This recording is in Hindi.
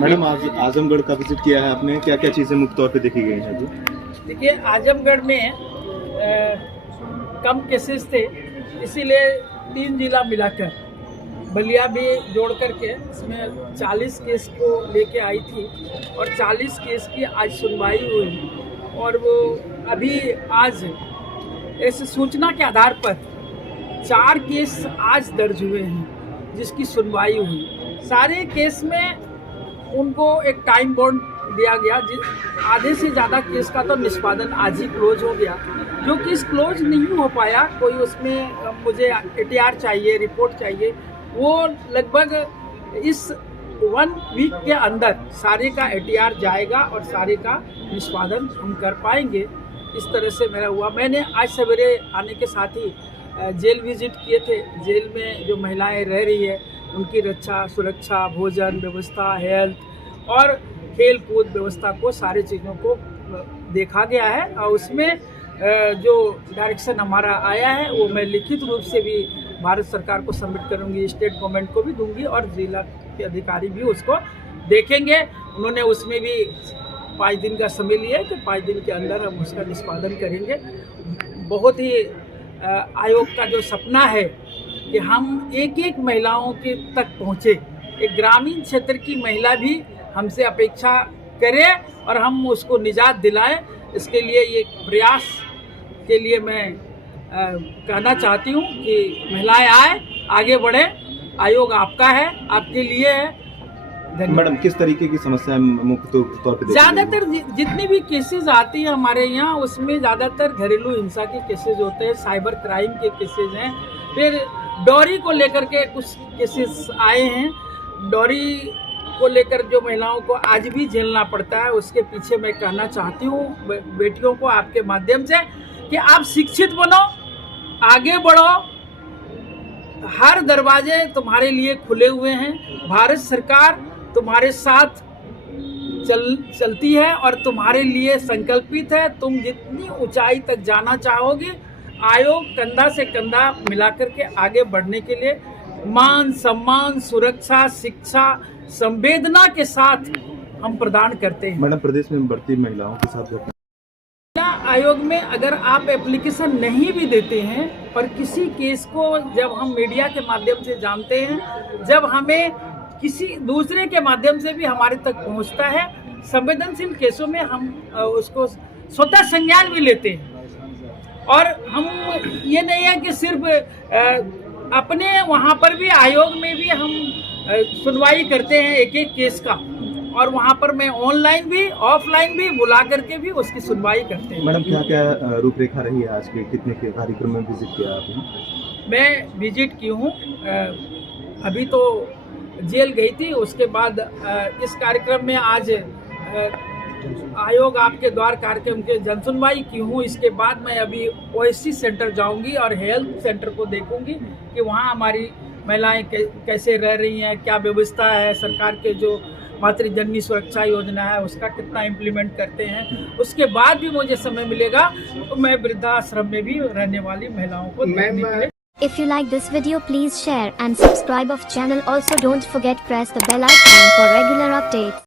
मैडम आज आजमगढ़ का विजिट किया है आपने, क्या क्या चीज़ें मुख्य तौर पे देखी गई हैं? देखिए, आजमगढ़ में कम केसेस थे, इसीलिए 3 जिला मिलाकर बलिया भी जोड़ करके इसमें 40 केस को लेके आई थी और 40 केस की आज सुनवाई हुई। और वो अभी आज इस सूचना के आधार पर 4 केस आज दर्ज हुए हैं जिसकी सुनवाई हुई। सारे केस में उनको एक टाइम बाउंड दिया गया। आधे से ज़्यादा केस का तो निष्पादन आज ही क्लोज हो गया। जो केस क्लोज नहीं हो पाया, कोई उसमें मुझे एटीआर चाहिए, रिपोर्ट चाहिए, वो लगभग इस 1 वीक के अंदर सारे का एटीआर जाएगा और सारे का निष्पादन हम कर पाएंगे। इस तरह से मेरा हुआ। मैंने आज सवेरे आने के साथ ही जेल विजिट किए थे। जेल में जो महिलाएं रह रही है उनकी रक्षा, सुरक्षा, भोजन व्यवस्था, हेल्थ और खेल कूद व्यवस्था को, सारी चीज़ों को देखा गया है। और उसमें जो डायरेक्शन हमारा आया है वो मैं लिखित रूप से भी भारत सरकार को सबमिट करूंगी, स्टेट गवर्नमेंट को भी दूंगी और जिला के अधिकारी भी उसको देखेंगे। उन्होंने उसमें भी 5 दिन का समय लिया है कि 5 दिन के अंदर हम उसका निष्पादन करेंगे। बहुत ही आयोग का जो सपना है कि हम एक महिलाओं के तक पहुँचे, एक ग्रामीण क्षेत्र की महिला भी हमसे अपेक्षा करे और हम उसको निजात दिलाएं। इसके लिए ये प्रयास के लिए मैं कहना चाहती हूँ कि महिलाएं आए, आगे बढ़े। आयोग आपका है, आपके लिए है। मैडम, किस तरीके की समस्या मुख्य तौर पे? ज़्यादातर जितनी भी केसेस आती हैं हमारे यहाँ, उसमें ज़्यादातर घरेलू हिंसा के केसेस होते हैं, साइबर क्राइम के केसेस हैं। फिर डॉरी को लेकर के कुछ केसेस आए हैं। डॉरी को लेकर जो महिलाओं को आज भी झेलना पड़ता है, उसके पीछे मैं कहना चाहती हूँ बेटियों को आपके माध्यम से कि आप शिक्षित बनो, आगे बढ़ो। हर दरवाजे तुम्हारे लिए खुले हुए हैं। भारत सरकार तुम्हारे साथ चलती है और तुम्हारे लिए संकल्पित है। तुम जितनी ऊंचाई तक जाना चाहोगे, आयोग कंधा से कंधा मिलाकर के आगे बढ़ने के लिए मान, सम्मान, सुरक्षा, शिक्षा, संवेदना के साथ हम प्रदान करते हैं। मैडम, प्रदेश में बढ़ती महिलाओं के साथ महिला आयोग में अगर आप एप्लीकेशन नहीं भी देते हैं, पर किसी केस को जब हम मीडिया के माध्यम से जानते हैं, जब हमें किसी दूसरे के माध्यम से भी हमारे तक पहुंचता है, संवेदनशील केसों में हम उसको स्वतः संज्ञान भी लेते हैं। और हम ये नहीं है कि सिर्फ अपने वहाँ पर भी, आयोग में भी हम सुनवाई करते हैं एक केस का, और वहाँ पर मैं ऑनलाइन भी ऑफलाइन भी बुला करके भी उसकी सुनवाई करते हैं। मैडम, क्या क्या रूपरेखा रही है आज के, कितने के कार्यक्रम में विजिट किया आपने? मैं विजिट की हूँ, अभी तो जेल गई थी, उसके बाद इस कार्यक्रम में आज आयोग आपके द्वार कार्यक्रम के जनसुनवाई की हूँ। इसके बाद मैं अभी ओएससी सेंटर जाऊंगी और हेल्थ सेंटर को देखूंगी कि वहाँ हमारी महिलाएं कैसे रह रही हैं, क्या व्यवस्था है, सरकार के जो मातृजननी सुरक्षा योजना है उसका कितना इम्प्लीमेंट करते हैं। उसके बाद भी मुझे समय मिलेगा तो मैं वृद्धाश्रम में भी रहने वाली महिलाओं को देखने के लिए। If you like this video, please share and subscribe of channel. Also don't forget press the bell icon for regular updates.